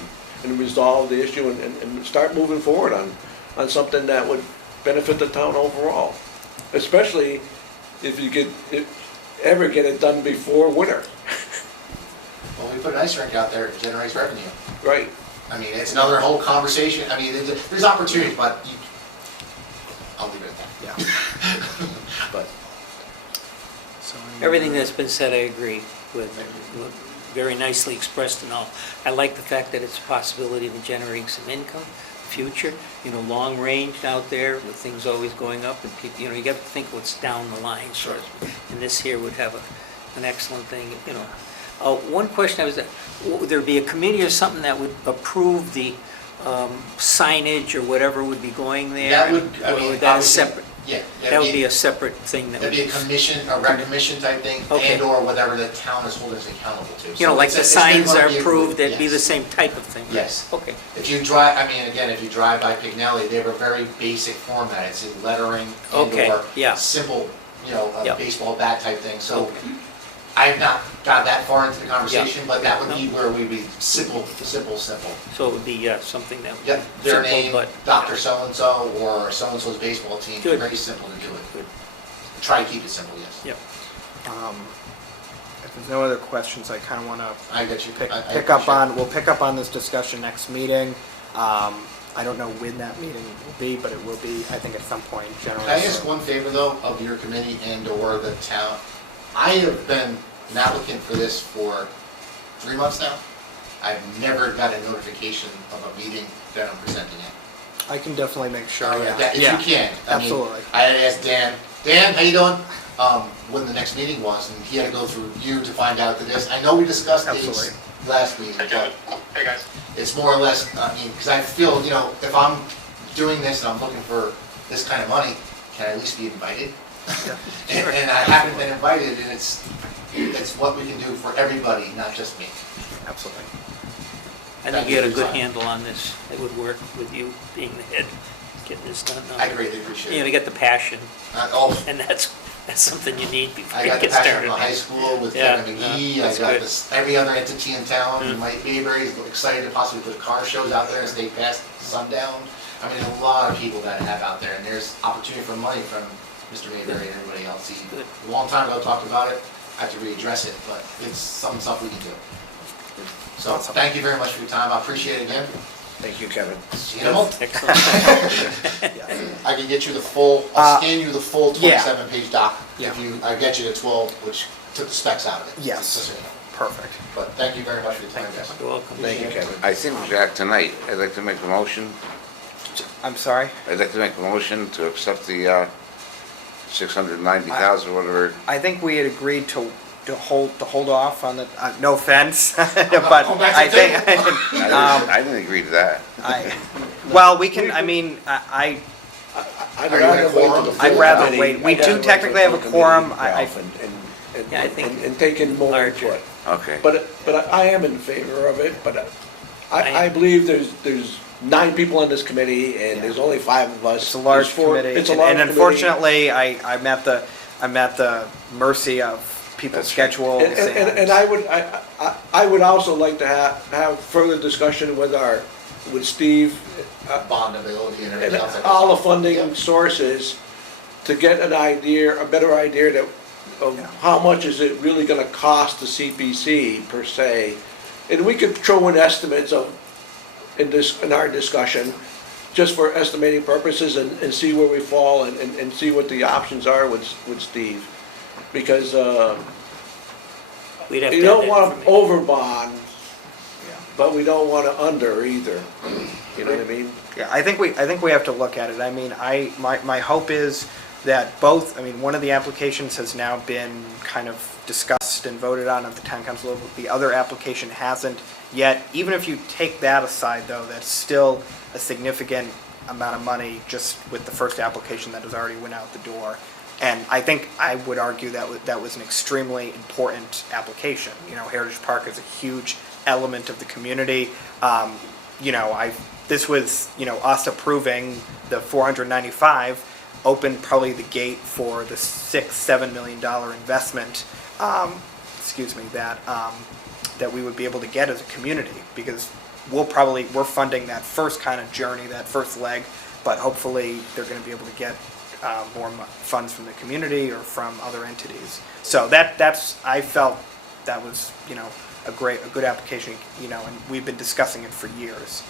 and resolve the issue and start moving forward on something that would benefit the town overall. Especially if you ever get it done before winter, Well, we put an ice rink out there, it generates revenue. right? I mean, it's another whole conversation. I mean, there's opportunities, but I'll leave it at that. Yeah. But So, Everything that's been said, I agree with, very nicely expressed and all. I like the fact that it's a possibility of generating some income, future, long range out there with things always going up and people, you got to think what's down the line. Sure. And this here would have an excellent thing, One question I was, would there be a committee or something that would approve the signage or whatever would be going there? That would, I Or mean, would that obviously, separate? yeah. That would be a separate thing that would. That'd be a commission, a rec commission type thing, Okay. and/or whatever the town is holding us accountable to. You know, So like it's- the it's gonna signs are be- approved, that'd be the yes. same type of thing? Yes. Okay. If you drive, I mean, again, if you drive by Pignelli, they have a very basic format. It's in lettering Okay, and/or yeah. simple, a Yep. baseball bat type thing. So Okay. I have not got that far into the conversation, but that would be where we'd be simple. So it would be something that. Yep, their simple, name, but- Dr. So-and-so, or so-and-so's baseball team. Good. Very simple to do it. Good. Try to keep it simple, yes. Yep. If there's no other questions, I kind of want to I get you. pick I pick up appreciate it. on, we'll pick up on this discussion next meeting. I don't know when that meeting will be, but it will be, I think, at some point generally. Can I ask so- one favor, though, of your committee and/or the town? I have been an applicant for this for 3 months now. I've never got a notification of a meeting that I'm presenting at. I can definitely make sure, Oh, yeah. If Yeah, you can. I mean, absolutely. I had asked Dan, how you doing? When the next meeting was, and he had to go through you to find out that this. I know we discussed dates Absolutely. last meeting, but Hey, guys. it's more or less, because I feel, if I'm doing this and I'm looking for this kind of money, can I at least be invited? Yeah. And I haven't been invited, and it's what we can do for everybody, not just me. Absolutely. I think you had a good handle on this. It would work with you being the head, getting this done. I greatly appreciate To it. get the passion, Oh, and that's something you need before I you got the get passion started. from the high school with Yeah, Kevin no, McGee, I that's got good. this, every other entity in town, Mike Mayberry's excited to possibly put car shows out there and stay past sundown. I mean, a lot of people that I have out there, and there's opportunity for money from Mr. Mayberry and everybody else. He, Good. a long time ago, talked about it, I have to readdress it, but it's some stuff we can do. So, Awesome. thank you very much for your time, I appreciate it again. thank you, Kevin. See you in a month. Excellent. I can get you the full, I'll scan you the full yeah. 27-page doc. Yeah. If you, I get you the 12, which took the specs out of it. Yes. Just so you know. Perfect. But thank you very much for your time, guys. You're welcome. Thank you, Kevin. I think we should act tonight. I'd like to make a motion. I'm sorry? I'd like to make a motion to accept the 690,000, whatever. I think we had agreed to hold off on the, no offense, but Oh, that's I okay. think, I didn't agree to that. well, we can, I mean, I'd Are you in a rather wait till quorum? the full I'd rather committee- wait. We I'd rather do wait technically till have the a full quorum. committee, I- Ralph, Yeah, I think and take in more larger. input. Okay. But I am in favor of it, but I believe there's 9 people on this committee, and there's only 5 of us. It's a large There's 4 committee. It's a and- large And committee. unfortunately, I'm at the mercy of people's schedules And I would also like to have further discussion with Steve, Bondability and and everything else. all the funding sources to get an idea, a better idea of how much is it really gonna cost the CPC per se. And we could throw in estimates in our discussion, just for estimating purposes and see where we fall and see what the options are with Steve. Because, We'd have you to have don't that wanna information. over bond, but we don't wanna under either. You know what I mean? Yeah, I think we have to look at it. I mean, my hope is that both, I mean, one of the applications has now been kind of discussed and voted on at the town council level. The other application hasn't yet. Even if you take that aside, though, that's still a significant amount of money just with the first application that has already went out the door. And I think I would argue that was an extremely important application. You know, Heritage Park is a huge element of the community. You know, this was, you know, us approving the 495 opened probably the gate for the $6-7 million investment, that we would be able to get as a community, because we're funding that first kind of journey, that first leg, but hopefully they're going to be able to get more funds from the community or from other entities. So I felt that was, you know, a good application, you know, and we've been discussing it for years,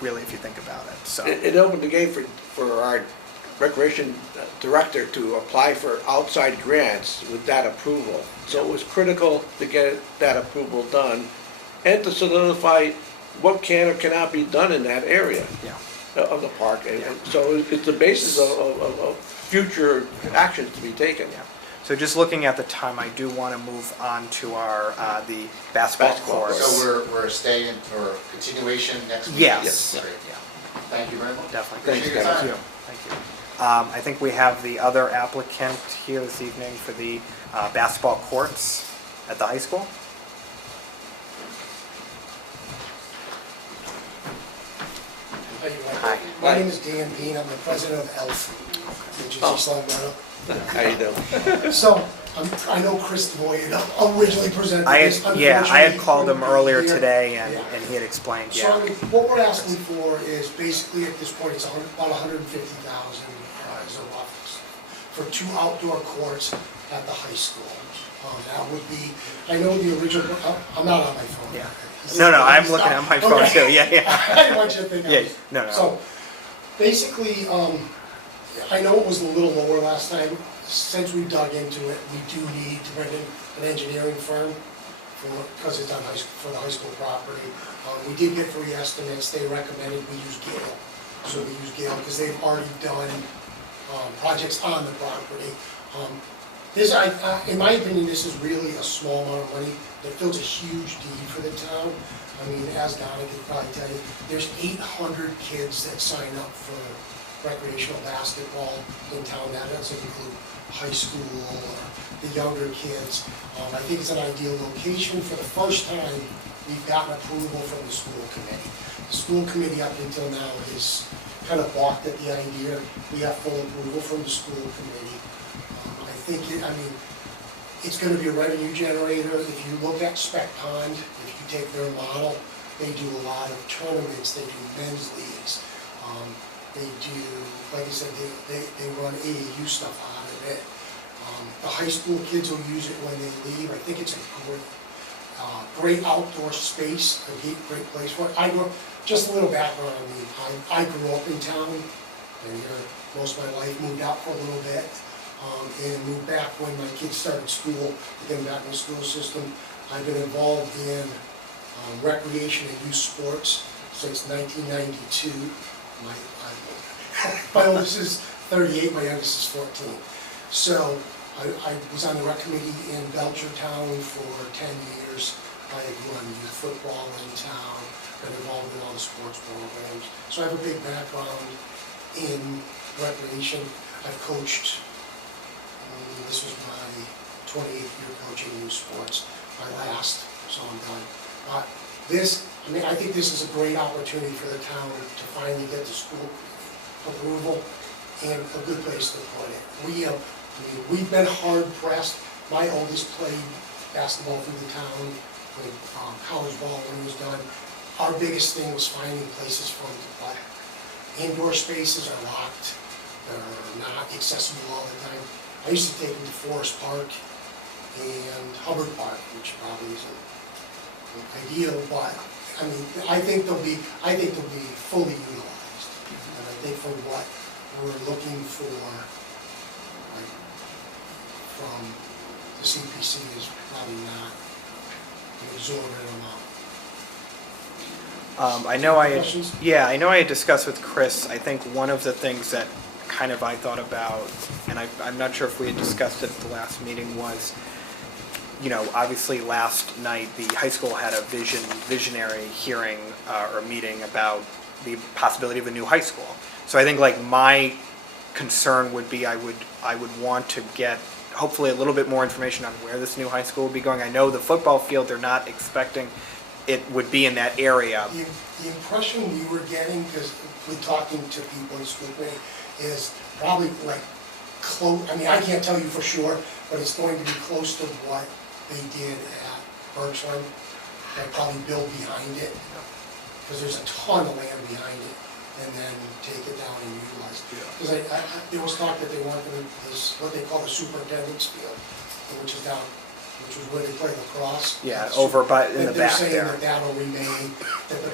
really, if you think about it, so. It opened the gate for our recreation director to apply for outside grants with that approval. So it was critical to get that approval done and to solidify what can or cannot be done in that area Yeah. of the park. And so it's the basis of future actions to be taken. Yeah. So just looking at the time, I do want to move on to our, the basketball Basketball course. So we're staying for continuation next week? Yes. Great. Thank you very much. Definitely. Thanks, Appreciate your guys. time. Thank you. I think we have the other applicant here this evening for the basketball courts at the high school. How you doing? Hi. My name is Dan Bean, I'm the president of ELF, which is East Long Meadow. How you doing? So, I know Chris Voigt originally presented I this. had, yeah, I had called him earlier Unfortunately, today and, Yeah. and he had explained, So, I yeah. mean, what we're asking for is basically at this point, it's about 150,000 is a rough, for 2 outdoor courts at the high school. That would be, I know the original, I'm not on my phone. Yeah. No, I'm looking at my phone too, yeah, yeah. I didn't want you to think I Yeah, was. no. So, basically, I know it was a little lower last time. Since we dug into it, we do need to bring in an engineering firm because it's on for the high school property. We did get 3 estimates. They recommended we use Gale. So we use Gale because they've already done projects on the property. In my opinion, this is really a small amount of money that fills a huge need for the town. I mean, as Donna could probably tell you, there's 800 kids that sign up for recreational basketball in town. That doesn't include high school or the younger kids. I think it's an ideal location. For the first time, we've gotten approval from the school committee. The school committee up until now is kind of balked at the idea. We have full approval from the school committee. It's going to be a revenue generator. If you look at Spec Pond, if you take their model, they do a lot of tournaments, they do men's leagues. They do, like I said, they run AAU stuff out of it. The high school kids will use it when they leave. I think it's a great outdoor space, a great place for it. Just a little background on me. I grew up in town, been here most of my life, moved out for a little bit. And moved back when my kids started school, getting back in the school system. I've been involved in recreation and youth sports since 1992. My oldest is 38, my youngest is 14. So I was on the rec committee in Belchertown for 10 years. I had run youth football in town, been involved in all the sports programs. So I have a big background in recreation. I've coached. This was my 28th year coaching youth sports, my last, so I'm done. I think this is a great opportunity for the town to finally get the school approval and a good place to put it. We've been hard pressed My oldest played basketball through the town, played college ball when he was done. Our biggest thing was finding places for him to play. Indoor spaces are locked, they're not accessible all the time. I used to take him to Forest Park and Hubbard Park, which probably isn't ideal, but, I mean, I think they'll be fully utilized. And I think for what we're looking for, like, from the CPC is probably not an exorbitant amount. I know I had, Questions? yeah, I know I had discussed with Chris, I think one of the things that kind of I thought about, and I'm not sure if we had discussed it at the last meeting, was, you know, obviously last night, the high school had a visionary hearing or meeting about the possibility of a new high school. So I think like my concern would be I would want to get hopefully a little bit more information on where this new high school will be going. I know the football field, they're not expecting it would be in that area. The impression we were getting, because we're talking to people in school committee, is probably like close, I mean, I can't tell you for sure, but it's going to be close to what they did at Birchland. They'll probably build behind it, because there's a ton of land behind it, and then take it down and utilize it. Because there was talk that they wanted this, what they call the superintendent's field, which is down, which was where they play lacrosse. Yeah, over by, in the back They're saying there. that that'll remain, that the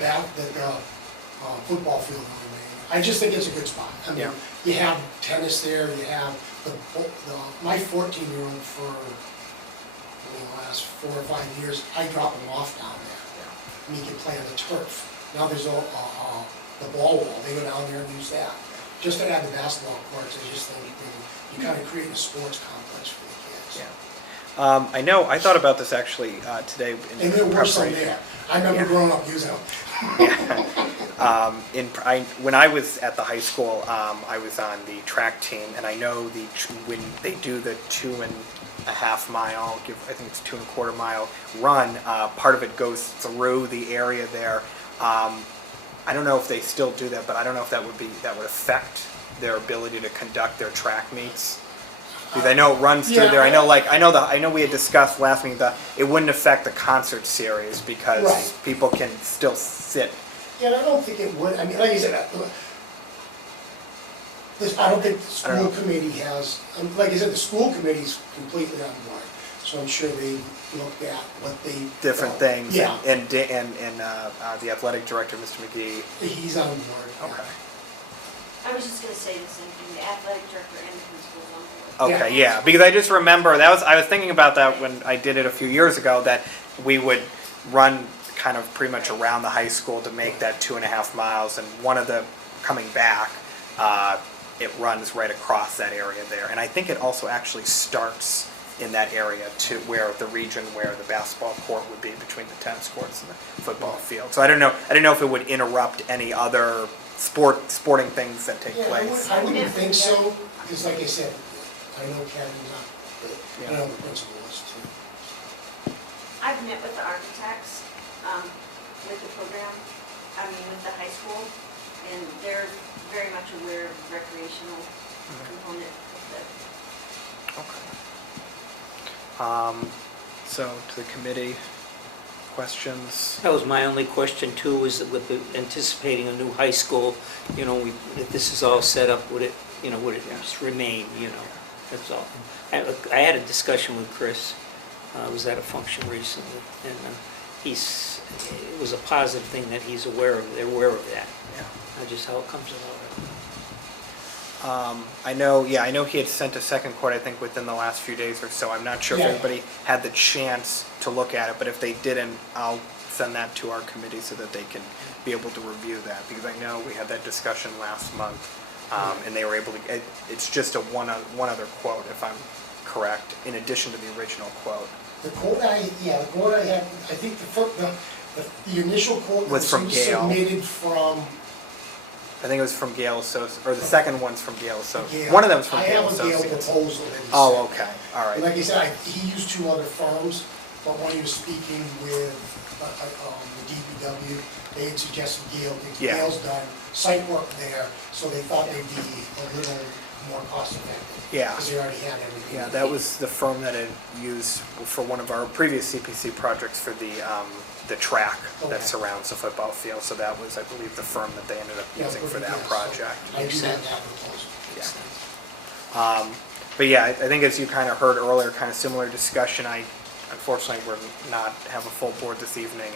football field will remain. I just think it's a good spot. I mean, Yeah. you have tennis there, you have my 14-year-old for the last 4 or 5 years, I drop him off down there. And he can play on the turf. Now there's the ball wall, they go down there and use that. Just to add the basketball courts, I just think you kind of create a sports complex for the kids. Yeah. I know, I thought about this actually today in And there were some preparation. there. I remember growing up using them. When I was at the high school, I was on the track team, and I know when they do the 2.5 mile, I think it's 2.25 mile run, part of it goes through the area there. I don't know if they still do that, but I don't know if that would affect their ability to conduct their track meets. Because I know it runs through there. I know we had discussed last meeting that it wouldn't affect the concert series because Right. people can still sit. Yeah, and I don't think it would, I mean, like I said, I don't think the I don't school committee has, like I said, the school committee's completely on board. So I'm sure they looked at what they. Different things. Yeah, And the athletic director, Mr. McGee. he's on board. yeah. Okay. I was just gonna say the same thing, the athletic director and the principal's on board. Okay, yeah, because I just remember, I was thinking about that when I did it a few years ago, that we would run kind of pretty much around the high school to make that 2.5 miles, and one of the, coming back, it runs right across that area there. And I think it also actually starts in that area to where the region where the basketball court would be between the tennis courts and the football field. So I don't know if it would interrupt any other sporting things that take Yeah, place. I wouldn't think so, because like I said, I know Kevin's not, but I Yeah. know the principal is too. I've met with the architects, with the program, with the high school, and they're very much aware of the recreational component of it. Okay. So to the committee, questions? That was my only question too, is that with anticipating a new high school, if this is all set up, would it just remain, that's all. I had a discussion with Chris, I was at a function recently, and it was a positive thing that they're aware of that, just how it comes about. I know he had sent a second quote, I think, within the last few days or so. I'm not sure if Yeah. anybody had the chance to look at it, but if they didn't, I'll send that to our committee so that they can be able to review that, because I know we had that discussion last month, and they were able to, it's just one other quote, if I'm correct, in addition to the original quote. The quote I had, I think the initial quote Was from Gail. submitted from I think it was from Gale Associates, or the second one's from Gale Associates. Gail. One of them's from I Gale have a Gail Associates. proposal that he sent. Oh, okay, all right. Like I said, he used 2 other firms, but when he was speaking with the DPW, they had suggested Gail, because Yeah. Gail's done site work there, so they thought they'd be a little more cost effective. Yeah. Because they already had everything. Yeah, they that needed. was the firm that had used for one of our previous CPC projects for the track that Okay. surrounds the football field. So that was, I believe, the firm that they ended up Yeah, using for perfect, that yeah, so project. I do Makes have sense. that proposal. But yeah, I think as you kind of heard earlier, kind of similar discussion. Unfortunately, we're not have a full board this evening,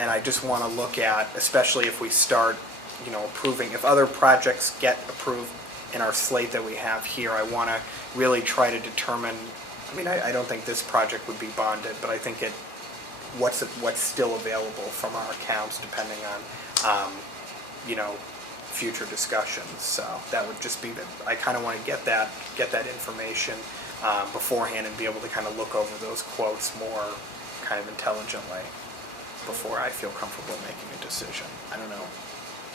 and I just want to look at, especially if we start, approving, if other projects get approved in our slate that we have here, I want to really try to determine. I mean, I don't think this project would be bonded, but I think what's still available from our accounts, depending on, future discussions. So that would just be I kind of want to get that information beforehand and be able to kind of look over those quotes more kind of intelligently before I feel comfortable making a decision. I don't know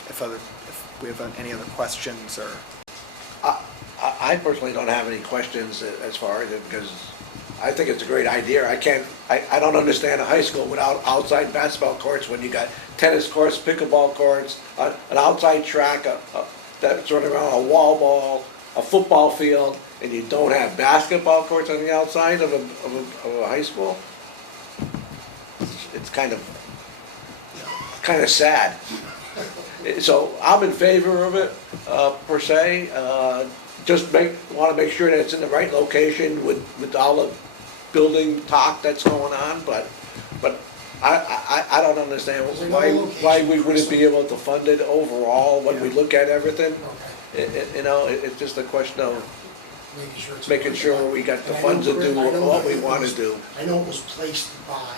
if we have any other questions or. I personally don't have any questions as far as it, because I think it's a great idea. I don't understand a high school without outside basketball courts when you got tennis courts, pickleball courts, an outside track, that's running around, a wall ball, a football field, and you don't have basketball courts on the outside of a high school. It's kind of sad. So I'm in favor of it, per se. Just want to make sure that it's in the right location with all the building talk that's going on, but I don't understand why we wouldn't be able to fund it overall when we look at everything. Okay. It's just a question of It's making sure we got the funds to do what we want to do. I know it was placed by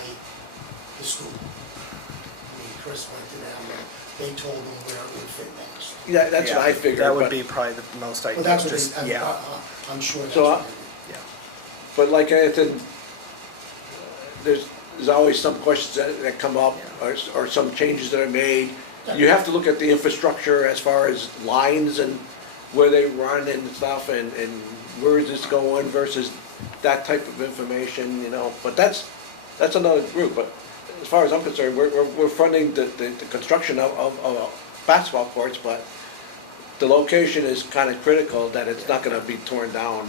the school. I mean, Chris went to them, and they told them where it would fit next. Yeah, that's what I figured. That would but- be probably the most ideal. Well, that's what just- they, Yeah, I'm sure that's So, what they did. yeah. But like anything, there's always some questions that come up, or some changes that are made. You have to look at the infrastructure as far as lines and where they run and stuff, and where is this going versus that type of information, but that's another group. But as far as I'm concerned, we're funding the construction of basketball courts, but the location is kind of critical, that it's not gonna be torn down.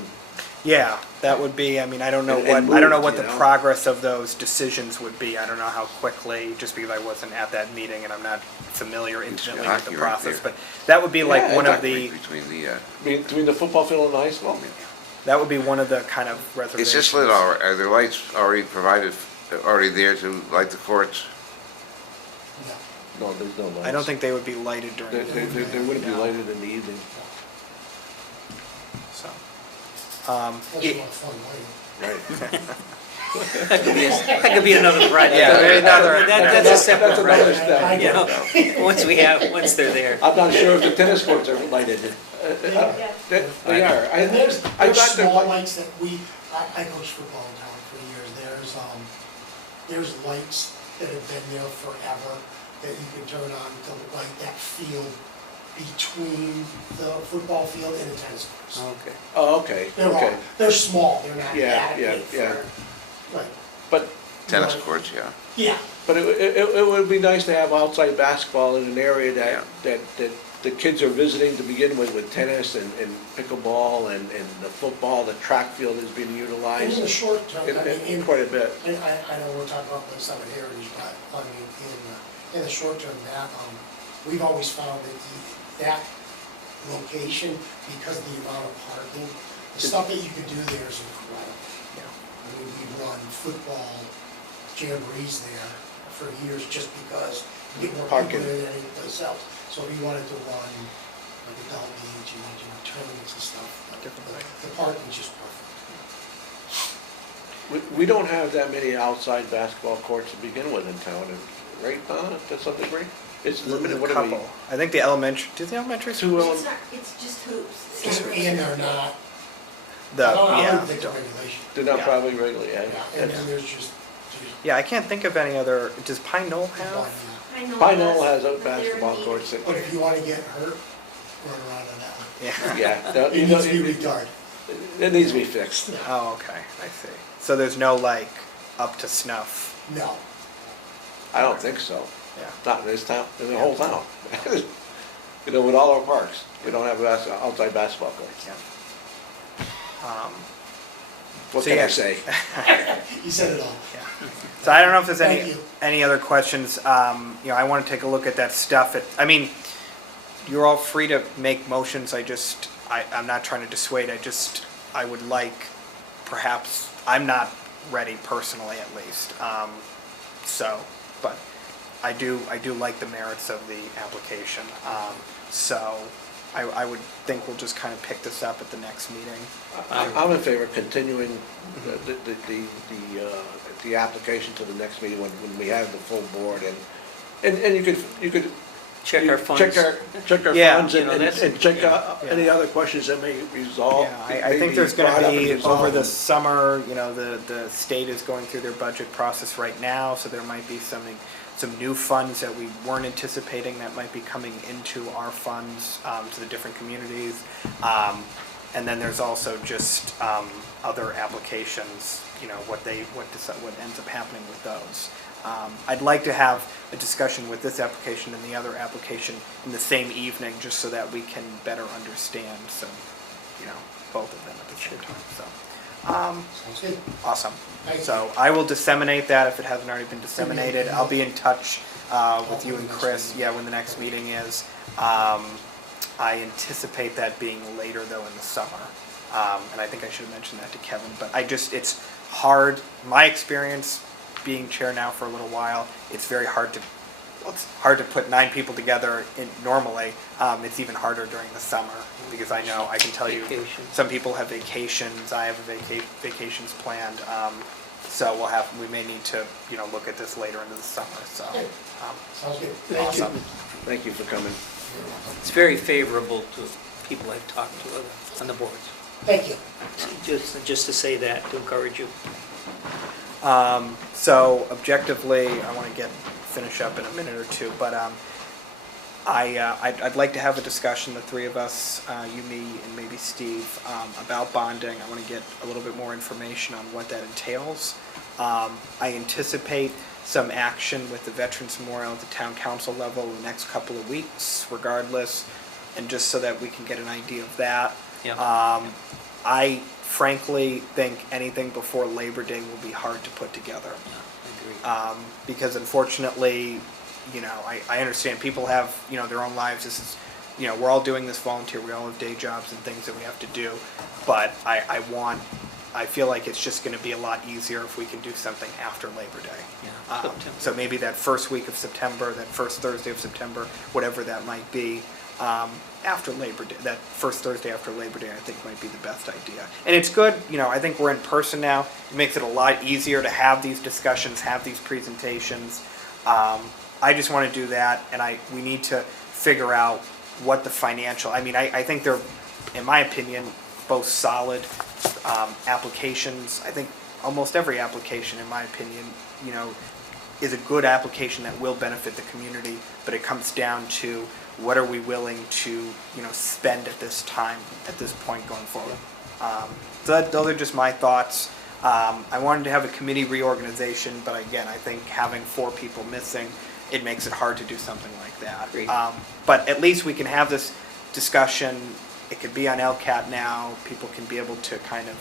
Yeah, that would be, I mean, I don't know And what moved, the you know? progress of those decisions would be. I don't know how quickly, just because I wasn't at that meeting and I'm not familiar intimately with the hockey right process. there. But that would be like Yeah, one of Exactly, the, between the, Between the football field and the high school? that would be one of the kind of is reservations. this lit, are the lights already provided, already there to light the courts? No. No, there's no lights. I don't think they would be lighted during the They day. wouldn't be No. lighted in the evening. So, Plus you want fun lighting. Right. That could be another project. Yeah, another- That's a separate That's another project, step. you know, once they're there. I'm not sure if the tennis courts are lighted. Yeah. They are. And there's I thought they're small like- lights that I coached football in town for years. There's lights that have been there forever that you can turn on to light that field between the football field and the tennis courts. Okay. Oh, okay, okay. They're small, they're not Yeah, yeah, adequate yeah. for, like, But, Tennis Right. courts, yeah. yeah. but it would be nice to have outside basketball in an area that the kids are visiting to begin with tennis and pickleball and the football, the track field is being And utilized in the short term, I mean, in quite a bit. And I know we're talking about the Summit Heritage, but I mean, in the short term, we've always found that location, because of the amount of parking, the stuff that you can do there is incredible. I mean, we run football jamborees there for years just because you get more Parking. people than any place else. So if you wanted to run like adult games, you wanted to run tournaments and stuff, the parking's just perfect. We don't have that many outside basketball courts to begin with in town, right, Donna, to some degree? It's limited, what do we? couple. I think the elementary school? It's just hoops. And they're not, The, I don't yeah. think they're regulation. They're not Yeah. probably regularly, Yeah, and then there's just, Yeah, I can't think of any other, does Pine Knoll one, have? Pine Knoll has a but they're basketball neat. court. but if you wanna get hurt, run around on that one. Yeah. Yeah, It needs to be retarded. it needs to be fixed. Oh, okay, I see. So there's no like up to snuff? No. I don't think so. Yeah. Not in this town, in the whole town. You know, with all our parks, we don't have outside basketball courts. What So can I yeah. say? You said it all. So I don't know if there's Thank you. any other questions. I want to take a look at that stuff. You're all free to make motions. I'm not trying to dissuade. I would like, perhaps, I'm not ready personally at least. But I do like the merits of the application. So I would think we'll just kind of pick this up at the next meeting. I'm in favor of continuing the application to the next meeting when we have the full board and you could. Check our funds. Check our Yeah. funds You know, that's- and check yeah. any other questions that may resolve. Yeah, I think there's going to be, over the summer, the state is going through their budget process right now, so there might be some new funds that we weren't anticipating that might be coming into our funds to the different communities. And then there's also just other applications, what ends up happening with those. I'd like to have a discussion with this application and the other application in the same evening, just so that we can better understand both of them at the same time, so. Sounds good. Awesome. Thank you. So I will disseminate that if it hasn't already been disseminated. I'll be in touch with you and Chris, when the next meeting is. I anticipate that being later though in the summer. And I think I should have mentioned that to Kevin, but it's hard, my experience being chair now for a little while, it's very hard to put 9 people together normally. It's even harder during the summer, because I can tell you, Vacation. some people have vacations, I have vacations planned. So we may need to, look at this later into the summer, so. Sounds good. Awesome. Thank you for coming. It's very favorable to people I've talked to on the boards. Thank you. Just to say that, to encourage you. So objectively, I want to finish up in a minute or two, but I'd like to have a discussion, the three of us, you, me, and maybe Steve, about bonding. I want to get a little bit more information on what that entails. I anticipate some action with the Veterans Memorial at the town council level in the next couple of weeks, regardless, and just so that we can get an idea of that. Yeah. I frankly think anything before Labor Day will be hard to put together. Yeah, I agree. Because unfortunately, I understand people have, their own lives. This is, we're all doing this volunteer. We all have day jobs and things that we have to do. But I feel like it's just going to be a lot easier if we can do something after Labor Day. Yeah, September. So maybe that first week of September, that first Thursday of September, whatever that might be, after Labor Day, that first Thursday after Labor Day, I think might be the best idea. And it's good, I think we're in person now. It makes it a lot easier to have these discussions, have these presentations. I just want to do that, and we need to figure out what the financial, I think they're, in my opinion, both solid applications. I think almost every application, in my opinion, is a good application that will benefit the community, but it comes down to what are we willing to, spend at this time, at this point going forward. So those are just my thoughts. I wanted to have a committee reorganization, but again, I think having 4 people missing, it makes it hard to do something like that. Agreed. But at least we can have this discussion. It could be on LCAT now. People can be able to kind of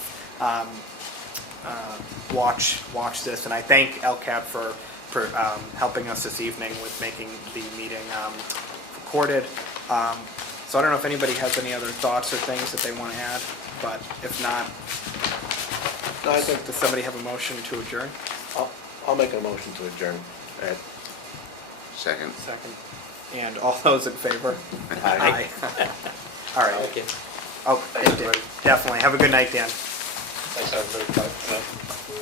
watch this. And I thank LCAT for helping us this evening with making the meeting recorded. So I don't know if anybody has any other thoughts or things that they want to add, but if not, No, I think does somebody have a motion to adjourn? I'll make a motion to adjourn. Second. Second. And all those in favor? Aye. All right. Okay. Oh, definitely. Have a good night, Dan. Thanks, everybody.